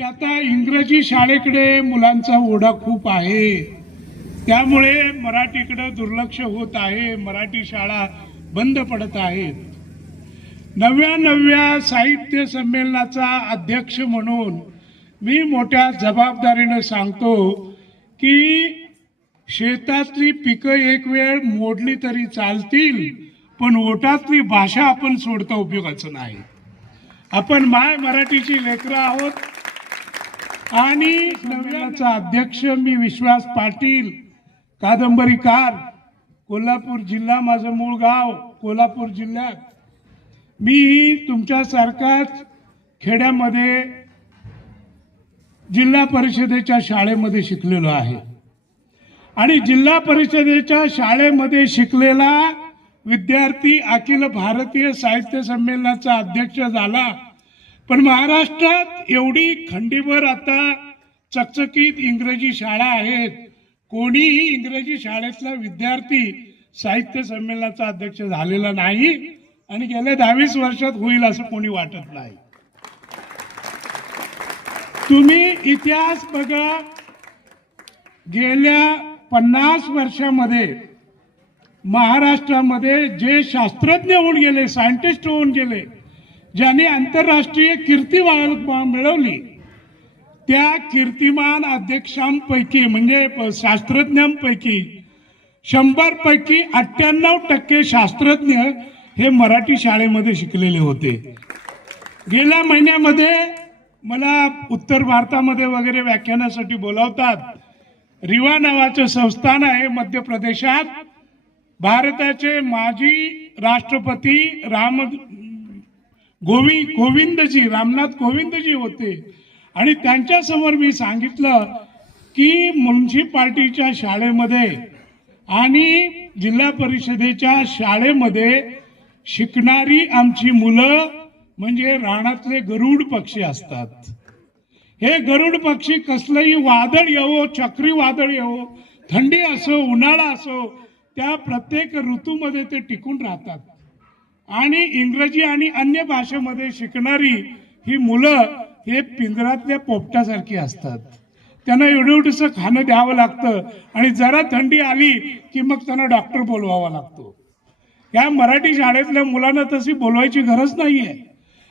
की आता इंग्रजी शाळेकडे मुलांचा ओढा खूप आहे, त्यामुळे मराठीकडे दुर्लक्ष होत आहे, मराठी शाळा बंद पडत आहेत. 99व्या साहित्य संमेलनाचा अध्यक्ष म्हणून मी मोठ्या जबाबदारीने सांगतो की शेतातली पिकं एक वेळ मोडली तरी चालतील, पण ओठातली भाषा आपण सोडता उपयोगाचं नाही. आपण माय मराठीची लेकरं आहोत. आणि संमेलनाचा अध्यक्ष मी विश्वास पाटील, कादंबरीकार, कोल्हापूर जिल्हा, माझं मूळ गाव कोल्हापूर जिल्ह्यात. मी तुमच्यासारखाच खेड्यामध्ये जिल्हा परिषदेच्या शाळेमध्ये शिकलेलो आहे आणि जिल्हा परिषदेच्या शाळेमध्ये शिकलेला विद्यार्थी अखिल भारतीय साहित्य संमेलनाचा अध्यक्ष झाला. पण महाराष्ट्रात एवढी खंडीभर आता चकचकीत इंग्रजी शाळा आहेत, कोणीही इंग्रजी शाळेतला विद्यार्थी साहित्य संमेलनाचा अध्यक्ष झालेला नाही आणि गेल्या 20 वर्षात होईल असं कोणी वाटत नाही. तुम्ही इतिहास बघा, गेल्या 50 वर्षामध्ये महाराष्ट्रामध्ये जे शास्त्रज्ञ होऊन गेले, सायंटिस्ट होऊन गेले, ज्यांनी आंतरराष्ट्रीय कीर्ती मिळवली, त्या कीर्तिमान अध्यक्षांपैकी म्हणजे शास्त्रज्ञांपैकी 100 पैकी 98% शास्त्रज्ञ हे मराठी शाळेमध्ये शिकलेले होते. गेल्या महिन्यामध्ये मला उत्तर भारतामध्ये वगैरे व्याख्यानासाठी बोलावतात. रिवा नावाचं संस्थान आहे मध्य प्रदेशात. भारताचे माजी राष्ट्रपती रामनाथ कोविंदजी होते आणि त्यांच्या समोर मी सांगितलं की म्युनिसिपालिटीच्या शाळेमध्ये आणि जिल्हा परिषदेच्या शाळेमध्ये शिकणारी आमची मुलं म्हणजे रानातले गरुड पक्षी असतात. हे गरुड पक्षी कसलंही वादळ येवो, चक्रीवादळ येवो, थंडी असो, उन्हाळा असो, त्या प्रत्येक ऋतूमध्ये ते टिकून राहतात. आणि इंग्रजी आणि अन्य भाषेमध्ये शिकणारी ही मुलं हे पिंजरातल्या पोपटासारखी असतात. त्यांना एवढंसं खाणं द्यावं लागतं आणि जरा थंडी आली की मग त्यांना डॉक्टर बोलवावा लागतो. या मराठी शाळेतल्या मुलांना तशी बोलवायची गरज नाहीये.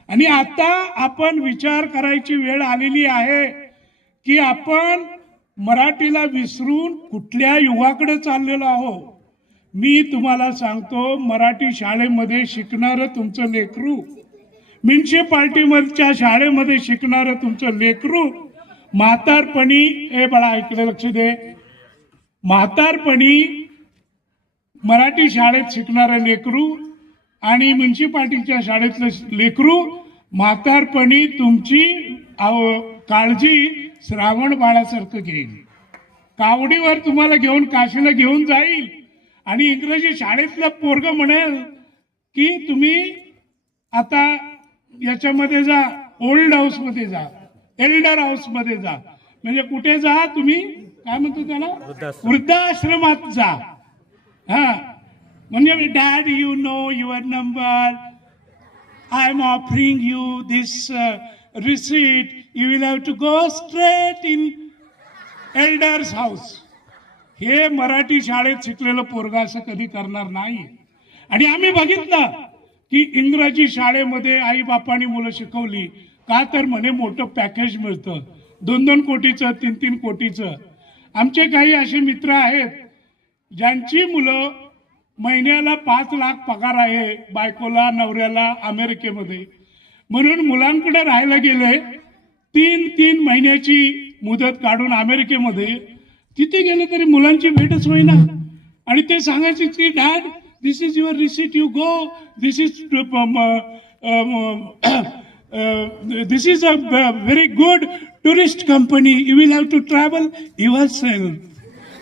आणि आता आपण विचार करायची वेळ आलेली आहे की आपण मराठीला विसरून कुठल्या युगाकडे चाललेलो आहोत. मी तुम्हाला सांगतो, मराठी शाळेमध्ये शिकणारं तुमचं लेकरू, म्युनिसिपालिटीच्या शाळेमध्ये शिकणारं तुमचं लेकरू म्हातारपणी, हे बाळा इकडे लक्ष दे, म्हातारपणी मराठी शाळेत शिकणारं लेकरू आणि म्युनिसिपालिटीच्या शाळेतलं लेकरू म्हातारपणी तुमची काळजी श्रावण बाळासारखं घेईल. कावडीवर तुम्हाला घेऊन काशीला घेऊन जाईल आणि इंग्रजी शाळेतलं पोरग म्हणेल की तुम्ही आता याच्यामध्ये जा, ओल्ड हाऊस मध्ये जा, एल्डर हाऊस मध्ये जा, म्हणजे कुठे जा तुम्ही, काय म्हणतो त्याला, वृद्धाश्रमात जा. हा म्हणजे dad you know your number, I am offering you this receipt, you will have to go straight in elders house. हे मराठी शाळेत शिकलेलं पोरगा असं कधी करणार नाही. आणि आम्ही बघितलं की इंग्रजी शाळेमध्ये आई बापांनी मुलं शिकवली का, तर म्हणे मोठं पॅकेज मिळतं, 2-2 कोटीचं, 3-3 कोटीचं. आमचे काही असे मित्र आहेत ज्यांची मुलं महिन्याला 5 लाख पगार आहे बायकोला नवऱ्याला अमेरिकेमध्ये, म्हणून मुलांकडे राहायला गेले. 3-3 महिन्याची मुदत काढून अमेरिकेमध्ये, तिथे गेले तरी मुलांची भेटच होईना. आणि ते सांगायचे की dad, this is your receipt, you go, this is a very good tourist company, you will have to travel yourself.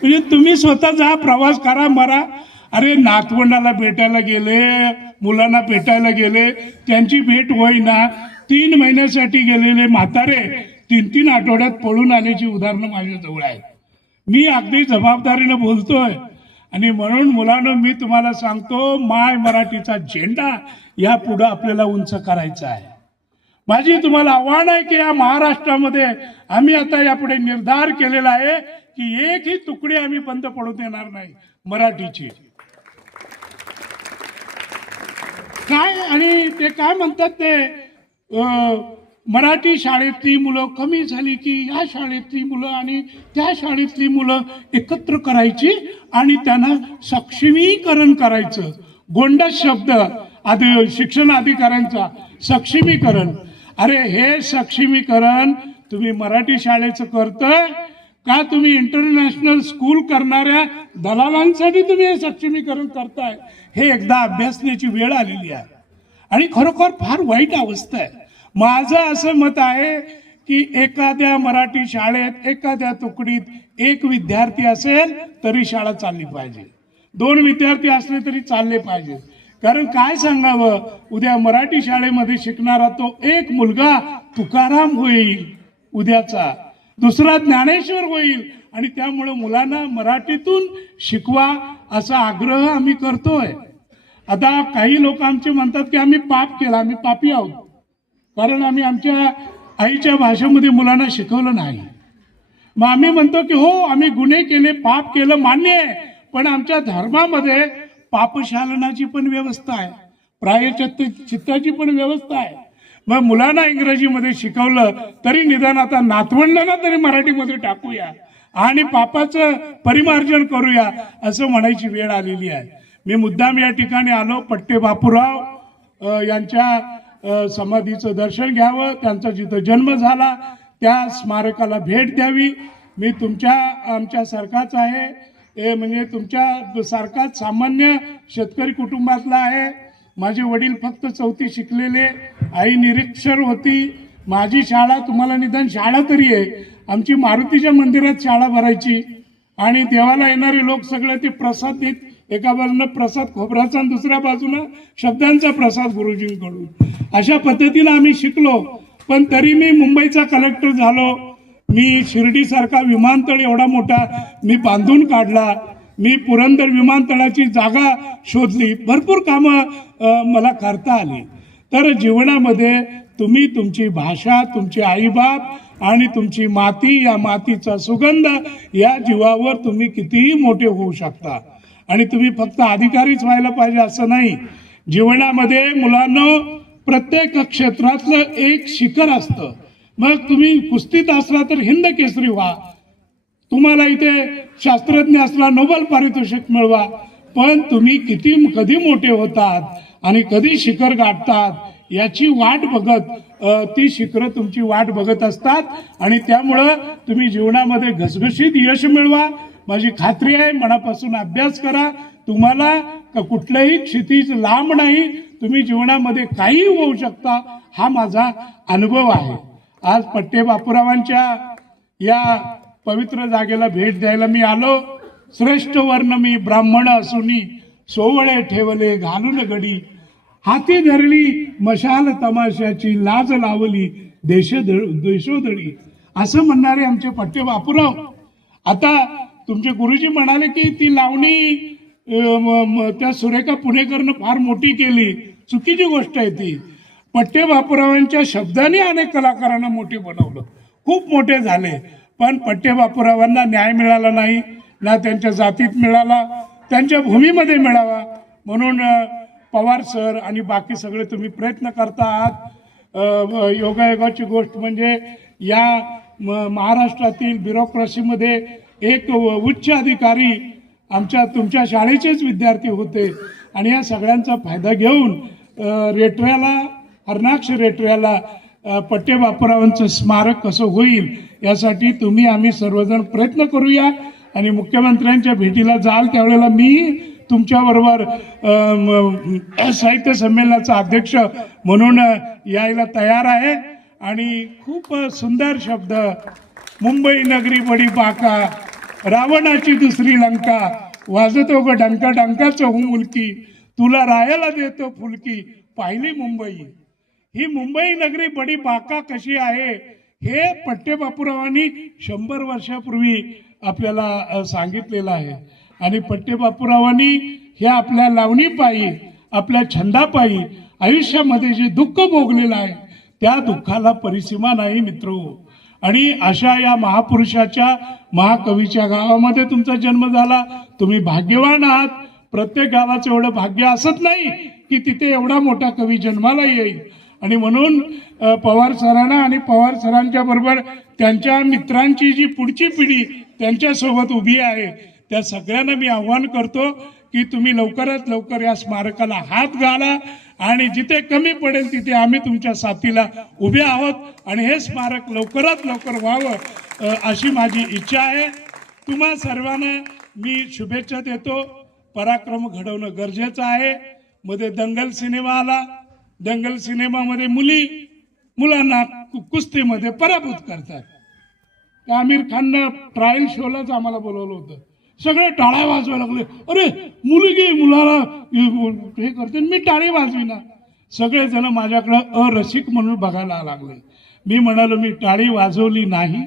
म्हणजे तुम्ही स्वतः जा, प्रवास करा, मरा. अरे नातवंडाला भेटायला गेले, मुलांना भेटायला गेले, त्यांची भेट होईना. 3 महिन्यासाठी गेलेले म्हातारे 3-3 आठवड्यात पळून आल्याची उदाहरणं माझ्याजवळ आहेत. मी अगदी जबाबदारीनं बोलतोय. आणि म्हणून मुलांनो, मी तुम्हाला सांगतो, माय मराठीचा झेंडा या पुढे आपल्याला उंच करायचा आहे. माझी तुम्हाला आव्हान आहे की या महाराष्ट्रामध्ये आम्ही आता यापुढे निर्धार केलेला आहे की एकही तुकडी आम्ही बंद पडू देणार नाही मराठीची. काय आणि ते काय म्हणतात ते मराठी शाळेतली मुलं कमी झाली की या शाळेतली मुलं आणि त्या शाळेतली मुलं एकत्र करायची आणि त्यांना सक्षमीकरण करायचं. गोंडस शब्द शिक्षण अधिकाऱ्यांचा सक्षमीकरण. अरे हे सक्षमीकरण तुम्ही मराठी शाळेचं करताय का तुम्ही इंटरनॅशनल स्कूल करणाऱ्या दलालांसाठी तुम्ही हे सक्षमीकरण करताय? हे एकदा अभ्यासण्याची वेळ आलेली आहे आणि खरोखर फार वाईट अवस्था आहे. माझं असं मत आहे की एखाद्या मराठी शाळेत एखाद्या तुकडीत एक विद्यार्थी असेल तरी शाळा चालली पाहिजे, 2 विद्यार्थी असले तरी चालले पाहिजे. कारण काय सांगावं, उद्या मराठी शाळेमध्ये शिकणारा तो एक मुलगा तुकाराम होईल, उद्याचा दुसरा ज्ञानेश्वर होईल आणि त्यामुळे मुलांना मराठीतून शिकवा असा आग्रह आम्ही करतोय. आता काही लोक आमचे म्हणतात की आम्ही पाप केला, आम्ही पापी आहोत कारण आम्ही आमच्या आईच्या भाषेमध्ये मुलांना शिकवलं नाही. मग आम्ही म्हणतो की हो आम्ही गुन्हे केले, पाप केलं, मान्य आहे, पण आमच्या धर्मामध्ये पापशालनाची पण व्यवस्था आहे, प्रायश्चित्ताची पण व्यवस्था आहे. मग मुलांना इंग्रजीमध्ये शिकवलं तरी निदान आता नातवंडांना तरी मराठीमध्ये टाकूया आणि पापाचं परिमार्जन करूया असं म्हणायची वेळ आलेली आहे. मी मुद्दाम या ठिकाणी आलो पट्टे बापूराव यांच्या समाधीचं दर्शन घ्यावं, त्यांचा जिथं जन्म झाला त्या स्मारकाला भेट द्यावी. मी आमच्या सारखाच आहे, म्हणजे तुमच्या सारखाच सामान्य शेतकरी कुटुंबातला आहे. माझे वडील फक्त 4थी शिकलेले, आई निरीक्षर होती. माझी शाळा तुम्हाला निदान शाळा तरी आहे, आमची मारुतीच्या मंदिरात शाळा भरायची आणि देवाला येणारे लोक सगळे ते प्रसाद देत, एका बाजूला प्रसाद खोबऱ्याचा आणि दुसऱ्या बाजूला शब्दांचा प्रसाद गुरुजींकडून. अशा पद्धतीनं आम्ही शिकलो. पण तरी मी मुंबईचा कलेक्टर झालो, मी शिर्डीसारखा विमानतळ एवढा मोठा मी बांधून काढला, मी पुरंदर विमानतळाची जागा शोधली, भरपूर कामं मला करता आली. तर जीवनामध्ये तुम्ही तुमची भाषा, तुमचे आईबाप आणि तुमची माती, या मातीचा सुगंध या जीवावर तुम्ही कितीही मोठे होऊ शकता. आणि तुम्ही फक्त अधिकारीच व्हायला पाहिजे असं नाही. जीवनामध्ये मुलांनो प्रत्येक क्षेत्रातलं एक शिखर असतं. मग तुम्ही कुस्तीत असला तर हिंद केसरी व्हा, तुम्हाला इथे शास्त्रज्ञ असला नोबेल पारितोषिक मिळवा, पण तुम्ही कधी मोठे होतात आणि कधी शिखर गाठतात याची वाट बघत ती शिखरं तुमची वाट बघत असतात आणि त्यामुळं तुम्ही जीवनामध्ये घसघशीत यश मिळवा. माझी खात्री आहे, मनापासून अभ्यास करा, तुम्हाला कुठलंही क्षितिज लांब नाही, तुम्ही जीवनामध्ये काही होऊ शकता, हा माझा अनुभव आहे. आज पट्टे बापूरावांच्या या पवित्र जागेला भेट द्यायला मी आलो. श्रेष्ठ वर्ण मी ब्राह्मण असूनी, सोवळे ठेवले घालून गडी, हाती धरली मशाल तमाशाची, लाज लावली देशोधडी, असं म्हणणारे आमचे पट्टे बापूराव. आता तुमचे गुरुजी म्हणाले की ती लावणी त्या सुरेखा पुणेकरनं फार मोठी केली, चुकीची गोष्ट आहे ती. पट्टे बापूरावांच्या शब्दांनी अनेक कलाकारांना मोठे बनवलं, खूप मोठे झाले. पण पट्टे बापूरावांना न्याय मिळाला नाही, ना त्यांच्या जातीत मिळाला, त्यांच्या भूमीमध्ये मिळावा. म्हणून पवार सर आणि बाकी सगळे तुम्ही प्रयत्न करता आहात. योगायोगाची गोष्ट म्हणजे या महाराष्ट्रातील ब्युरोक्रसीमध्ये एक उच्च अधिकारी तुमच्या शाळेचेच विद्यार्थी होते आणि या सगळ्यांचा फायदा घेऊन हरणाक्ष रेटऱ्याला पट्टे बापूरावांचं स्मारक कसं होईल यासाठी आम्ही सर्वजण प्रयत्न करूया. आणि मुख्यमंत्र्यांच्या भेटीला जाल त्यावेळेला मी तुमच्याबरोबर साहित्य संमेलनाचा अध्यक्ष म्हणून यायला तयार आहे. आणि खूप सुंदर शब्द, मुंबई नगरी बडी बाका, रावणाची दुसरी लंका, वाजतो ग डंका डंकाचं हो मुलकी, तुला राहायला देतो फुलकी, पाहिली मुंबई. ही मुंबई नगरी बडी बाका कशी आहे हे पट्टे बापूरावांनी 100 वर्षापूर्वी आपल्याला सांगितलेलं आहे. आणि पट्टे बापूरावांनी हे आपल्या लावणीपायी, आपल्या छंदापायी आयुष्यामध्ये जे दुःख भोगलेलं आहे त्या दुःखाला परिसीमा नाही मित्रो. आणि अशा या महापुरुषाच्या महाकवीच्या गावामध्ये तुमचा जन्म झाला. तुम्ही भाग्यवान आहात. प्रत्येक गावाचं एवढं भाग्य असत नाही की तिथे एवढा मोठा कवी जन्माला येईल. आणि म्हणून पवार सरांना आणि पवार सरांच्या बरोबर त्यांच्या मित्रांची जी पुढची पिढी त्यांच्यासोबत उभी आहे त्या सगळ्यांना मी आव्हान करतो की तुम्ही लवकरात लवकर या स्मारकाला हात घाला आणि जिथे कमी पडेल तिथे आम्ही तुमच्या साथीला उभे आहोत आणि हे स्मारक लवकरात लवकर व्हावं अशी माझी इच्छा आहे. तुम्हा सर्वांना मी शुभेच्छा देतो. पराक्रम घडवणं गरजेचं आहे. मध्ये दंगल सिनेमा आला. दंगल सिनेमामध्ये मुलांना कुस्तीमध्ये पराभूत करतात. आमिर खाननं ट्रायल शोलाच आम्हाला बोलवलं होतं. सगळे टाळ्या वाजवायला लागले. अरे मुलगी मुलाला हे करते, मी टाळी वाजविना. सगळेजण माझ्याकडं अरसिक म्हणून बघायला लागले. मी म्हणालो मी टाळी वाजवली नाही.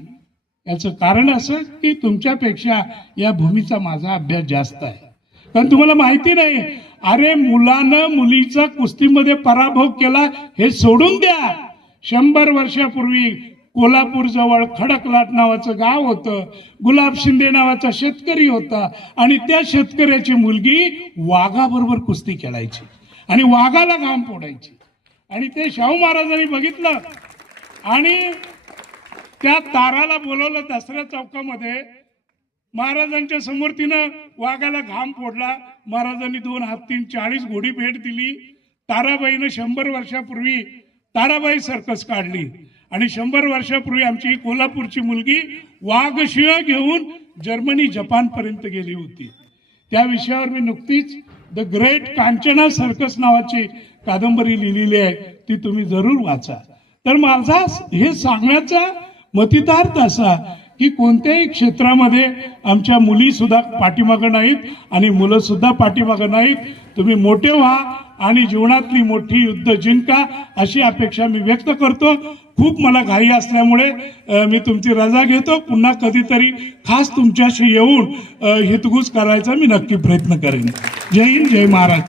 याचं कारण असं की तुमच्यापेक्षा या भूमीचा माझा अभ्यास जास्त आहे. कारण तुम्हाला माहिती नाही, अरे मुलानं मुलीचा कुस्तीमध्ये पराभव केला हे सोडून द्या. 100 वर्षापूर्वी कोल्हापूर जवळ खडकलाट नावाचं गाव होतं. गुलाब शिंदे नावाचा शेतकरी होता आणि त्या शेतकऱ्याची मुलगी वाघाबरोबर कुस्ती खेळायची आणि वाघाला घाम फोडायची. आणि ते शाहू महाराजांनी बघितलं आणि त्या ताराला बोलवलं दसरा चौकामध्ये. महाराजांच्या समोर तिनं वाघाला घाम फोडला. महाराजांनी 2 हत्तीं 40 घोडी भेट दिली. ताराबाईनं 100 वर्षापूर्वी ताराबाई सर्कस काढली आणि 100 वर्षापूर्वी आमची कोल्हापूरची मुलगी वाघशिंग घेऊन जर्मनी जपान पर्यंत गेली होती. त्या विषयावर मी नुकतीच द ग्रेट कांचना सर्कस नावाची कादंबरी लिहिलेली आहे. ती तुम्ही जरूर वाचा. तर माझा हे सांगण्याचा मतितार्थ असा की कोणत्याही क्षेत्रामध्ये आमच्या मुली सुद्धा पाठीमागं नाहीत आणि मुलं सुद्धा पाठीमागं नाहीत. तुम्ही मोठे व्हा आणि जीवनातली मोठी युद्ध जिंका अशी अपेक्षा मी व्यक्त करतो. खूप मला घाई असल्यामुळे मी तुमची रजा घेतो. पुन्हा कधीतरी खास तुमच्याशी येऊन हितगुज करायचा मी नक्की प्रयत्न करेन. जय हिंद, जय महाराष्ट्र.